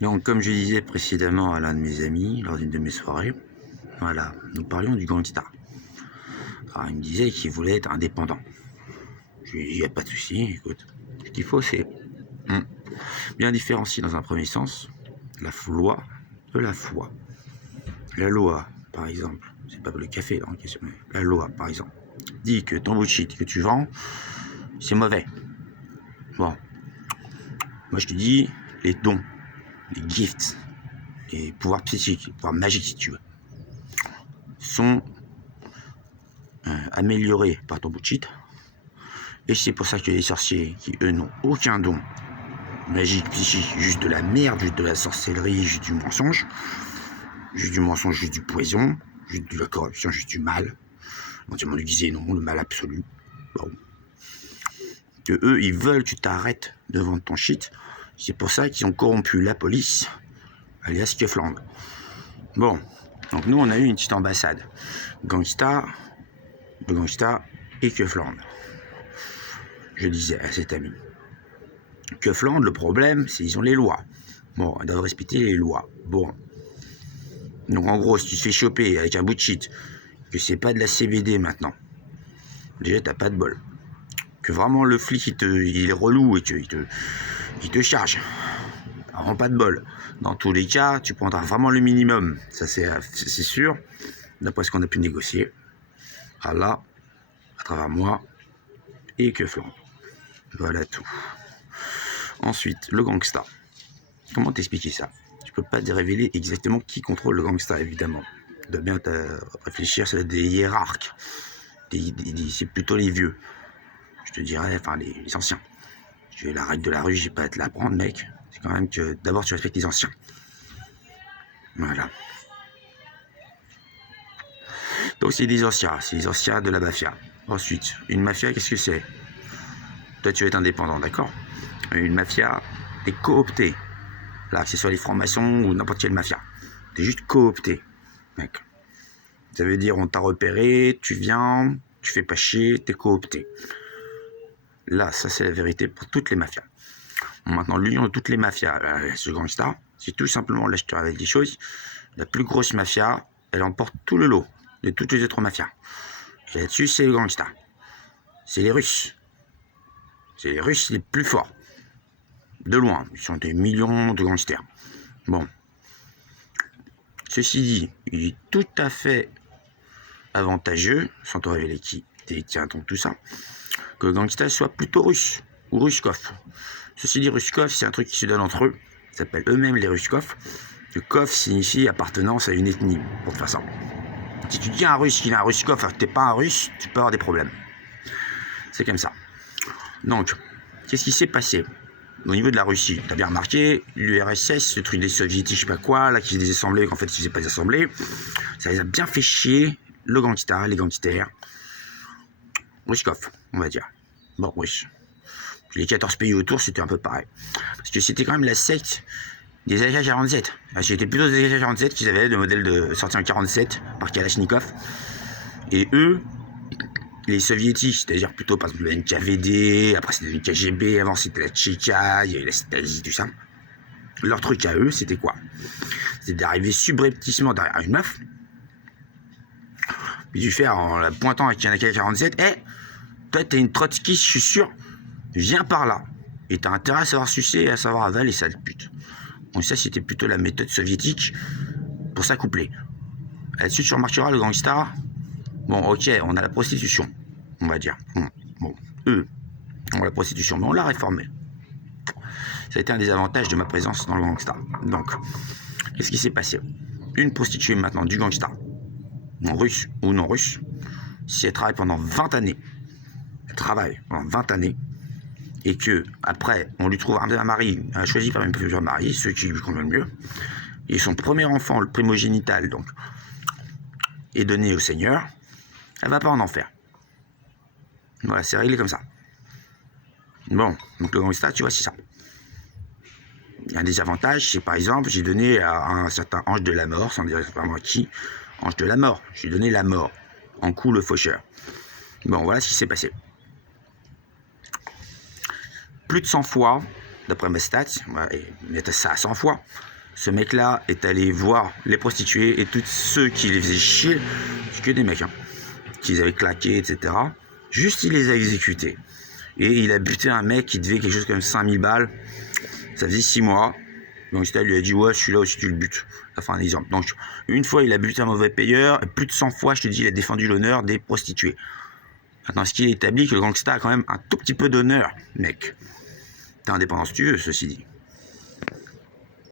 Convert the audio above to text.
Donc, comme je disais précédemment à l'un de mes amis, lors d'une de mes soirées, voilà, nous parlions du gangsta. Alors, il me disait qu'il voulait être indépendant. Je lui ai dit, il n'y a pas de souci, écoute. Ce qu'il faut, c'est bien différencier dans un premier sens la loi de la foi. La loi, par exemple, c'est pas le café en question, mais la loi, par exemple, dit que ton bullshit que tu vends, c'est mauvais. Bon, moi je te dis, les dons, les gifts, les pouvoirs psychiques, les pouvoirs magiques si tu veux, sont améliorés par ton bullshit. Et c'est pour ça que les sorciers, qui eux n'ont aucun don magique, psychique, juste de la merde, juste de la sorcellerie, juste du mensonge, juste du poison, juste de la corruption, juste du mal, éventuellement du non, le mal absolu. Bon. Que eux, ils veulent que tu t'arrêtes de vendre ton shit. C'est pour ça qu'ils ont corrompu la police, alias Kefland. Bon, donc nous, on a eu une petite ambassade. Gangsta et Kefland. Je disais à cet ami. Kefland, le problème, c'est qu'ils ont les lois. Bon, ils doivent respecter les lois. Bon. Donc en gros, si tu te fais choper avec un bout de shit, que c'est pas de la CBD maintenant, déjà t'as pas de bol. Que vraiment le flic il est relou et qu'il te charge. Vraiment pas de bol. Dans tous les cas, tu prendras vraiment le minimum. Ça c'est sûr, d'après ce qu'on a pu négocier. Allah, à travers moi et Kefland. Voilà tout. Ensuite, le gangsta. Comment t'expliquer ça? Tu peux pas te révéler exactement qui contrôle le gangsta, évidemment. Tu dois bien réfléchir, c'est des hiérarques. C'est plutôt les vieux. Je te dirais, enfin les anciens. La règle de la rue, j'ai pas à te l'apprendre, mec. C'est quand même que d'abord tu respectes les anciens. Voilà. Donc c'est les anciens de la mafia. Ensuite, une mafia, qu'est-ce que c'est? Toi tu vas être indépendant, d'accord? Une mafia, t'es coopté. Là, que ce soit les francs-maçons ou n'importe quelle mafia. T'es juste coopté, mec. Ça veut dire on t'a repéré, tu viens, tu fais pas chier, t'es coopté. Là, ça c'est la vérité pour toutes les mafias. Maintenant, l'union de toutes les mafias, ce gangsta, c'est tout simplement, là je te révèle des choses, la plus grosse mafia, elle emporte tout le lot de toutes les autres mafias. Et là-dessus, c'est le gangsta. C'est les Russes. C'est les Russes les plus forts. De loin, ils sont des millions de gangsters. Bon. Ceci dit, il est tout à fait avantageux, sans te révéler qui détient donc tout ça, que le gangsta soit plutôt russe ou ruskov. Ceci dit, ruskov, c'est un truc qui se donne entre eux. Ils s'appellent eux-mêmes les ruskov. Le kov signifie appartenance à une ethnie, pour te faire ça. Si tu dis à un russe qu'il est un ruskov alors que t'es pas un russe, tu peux avoir des problèmes. C'est comme ça. Donc, qu'est-ce qui s'est passé au niveau de la Russie? T'as bien remarqué, l'URSS, le truc des soviétiques, je sais pas quoi, là, qui faisait des assemblées, qu'en fait, ils faisaient pas des assemblées, ça les a bien fait chier, le gangsta, les gangsters. Ruskov, on va dire. Bon, russe. Les 14 pays autour, c'était un peu pareil. Parce que c'était quand même la secte des AK-47. C'était plutôt des AK-47 qu'ils avaient, le modèle sorti en 47 par Kalachnikov. Et eux, les soviétiques, c'est-à-dire plutôt par exemple le NKVD, après c'était le KGB, avant c'était la Tchéka, il y avait la Stasi, tout ça. Leur truc à eux, c'était quoi? C'était d'arriver subrepticement derrière une meuf, puis du faire en la pointant avec un AK-47, toi t'es une trotskiste, je suis sûr, viens par là. Et t'as intérêt à savoir sucer et à savoir avaler, sale pute. Donc ça, c'était plutôt la méthode soviétique pour s'accoupler. Là-dessus, tu remarqueras le gangsta. Bon, ok, on a la prostitution, on va dire. Bon, eux, on a la prostitution, mais on l'a réformée. Ça a été un des avantages de ma présence dans le gangsta. Donc, qu'est-ce qui s'est passé? Une prostituée maintenant du gangsta, non russe ou non russe, si elle travaille pendant 20 années, et que après on lui trouve un mari, elle a choisi par même plusieurs maris, ceux qui lui conviennent le mieux, et son premier enfant, le primogénital, donc, est donné au Seigneur, elle va pas en enfer. Voilà, c'est réglé comme ça. Bon, donc le gangsta, tu vois, c'est ça. Il y a des avantages, c'est par exemple, j'ai donné à un certain ange de la mort, sans dire vraiment à qui, ange de la mort, j'ai donné la mort, en coup le faucheur. Bon, voilà ce qui s'est passé. Plus de 100 fois, d'après mes stats, et mettre ça à 100 fois. Ce mec-là est allé voir les prostituées et tous ceux qui les faisaient chier, c'est que des mecs, hein, qu'ils avaient claqué, etc. Juste, il les a exécutés. Et il a buté un mec qui devait quelque chose comme 5000 balles. Ça faisait 6 mois. Donc, il lui a dit, ouais, je suis là aussi, tu le butes. Ça fait un exemple. Donc, une fois, il a buté un mauvais payeur. Et plus de 100 fois, je te dis, il a défendu l'honneur des prostituées. Maintenant, ce qui est établi, que le gangsta a quand même un tout petit peu d'honneur, mec. T'es indépendant si tu veux, ceci dit.